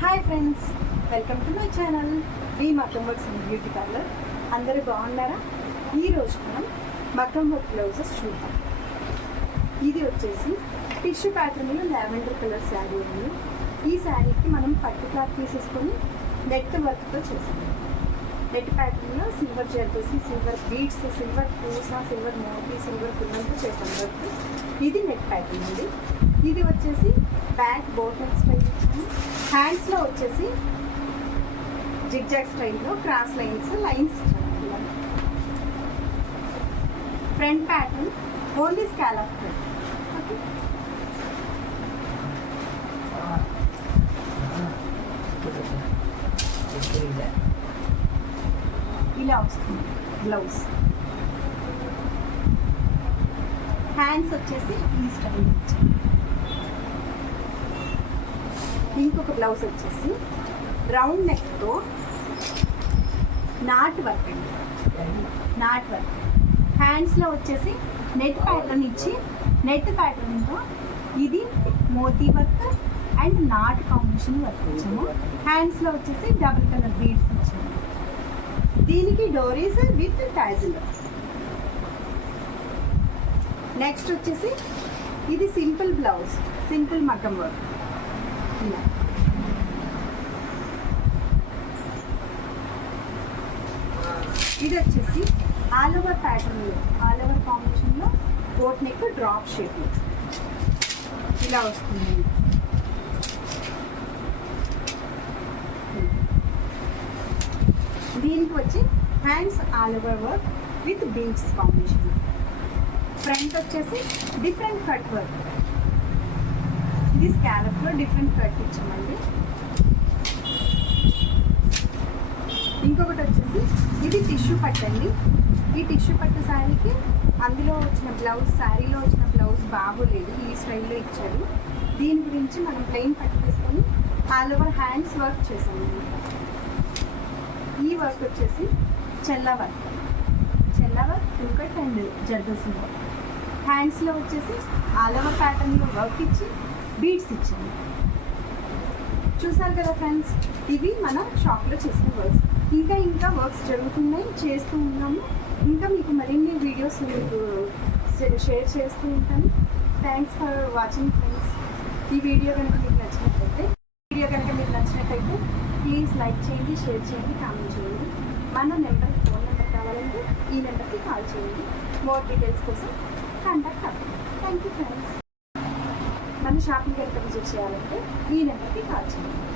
Hi friends, welcome to my channel V Maggam works and beauty parlour. అందరూ బాగున్నారా? ఈరోజు మనం మగ్గం వర్క్ బ్లౌజెస్ చూద్దాం. ఇది వచ్చేసి టిష్యూ ప్యాటర్న్లో లావెండర్ కలర్ శారీ ఉంది. ఈ శారీకి మనం పట్టు క్లాత్ తీసేసుకొని నెట్ వర్క్తో చేసాము. నెట్ ప్యాటర్న్లో silver zardozi, silver beads, silver పూస, సిల్వర్ మోతీ, సిల్వర్ కుందంతో చేసాం వర్క్. ఇది నెట్ ప్యాటర్న్ అండి. ఇది వచ్చేసి బ్యాక్ బోటల్ స్టైల్ ఇచ్చాము. హ్యాండ్స్లో వచ్చేసి జిగ్జాగ్ స్టైల్లో క్రాస్ లైన్స్ ఇచ్చాము. Front pattern only scallop thread. Okay, ఇలా వస్తుంది బ్లౌజ్. హ్యాండ్స్ వచ్చేసి ఈ స్టైల్ ఇచ్చాము. ఇంకొక బ్లౌజ్ వచ్చేసి రౌండ్ నెక్తో నాట్ వర్క్ అండి. నాట్ వర్క్ హ్యాండ్స్లో వచ్చేసి నెట్ ప్యాటర్న్ ఇచ్చి నెట్ ప్యాటర్న్తో ఇది మోతీ work and knot combination work ఇచ్చాము. హ్యాండ్స్లో వచ్చేసి డబుల్ కలర్ బీడ్స్ ఇచ్చాము. దీనికి డోరీస్ విత్ టాజిల్. నెక్స్ట్ వచ్చేసి ఇది సింపుల్ బ్లౌజ్, సింపుల్ మగ్గం వర్క్. ఇలా ఇది వచ్చేసి ఆల్ ఓవర్ ప్యాటర్న్లో, ఆల్ ఓవర్ కాంబినేషన్లో బోట్ నెక్ డ్రాప్ షేప్ ఇలా వస్తుంది. దీనికి వచ్చి hands all over work with beads combination. Front వచ్చేసి డిఫరెంట్ కట్ వర్క్. ఇది స్కాలప్లో డిఫరెంట్ కట్ ఇచ్చామండి. ఇంకొకటి వచ్చేసి ఇది టిష్యూ పట్టు అండి. ఈ టిష్యూ పట్టు శారీకి అందులో వచ్చిన బ్లౌజ్, శారీలో వచ్చిన బ్లౌజ్ బాగోలేదు, ఈ స్టైల్లో ఇచ్చారు. దీని గురించి మనం ప్లెయిన్ పట్టు తీసుకొని ఆల్ ఓవర్ హ్యాండ్స్ వర్క్ చేసాము. ఈ వర్క్ వచ్చేసి చెల్లా work, two cut and zardozi work. హ్యాండ్స్లో వచ్చేసి ఆల్ ఓవర్ ప్యాటర్న్లో వర్క్ ఇచ్చి బీడ్స్ ఇచ్చాము. చూసారు కదా ఫ్రెండ్స్, ఇవి మన షాప్లో చేసిన వర్క్స్. ఇంకా వర్క్స్ జరుగుతున్నాయి, చేస్తూ ఉన్నాము. ఇంకా మీకు మరిన్ని వీడియోస్ షేర్ చేస్తూ ఉంటాను. Thanks for watching friends. ఈ వీడియో కనుక మీకు నచ్చినట్లయితే ప్లీజ్ లైక్ చేయండి, షేర్ చేయండి, కామెంట్ చేయండి. మన ఫోన్ నెంబర్ కావాలంటే ఈ నెంబర్కి కాల్ చేయండి. మోర్ డీటెయిల్స్ కోసం కాంటాక్ట్ అవ్వండి. Thank you friends. మన షాపింగ్ కనుక విజిట్ చేయాలంటే ఈ నెంబర్కి కాల్ చేయండి.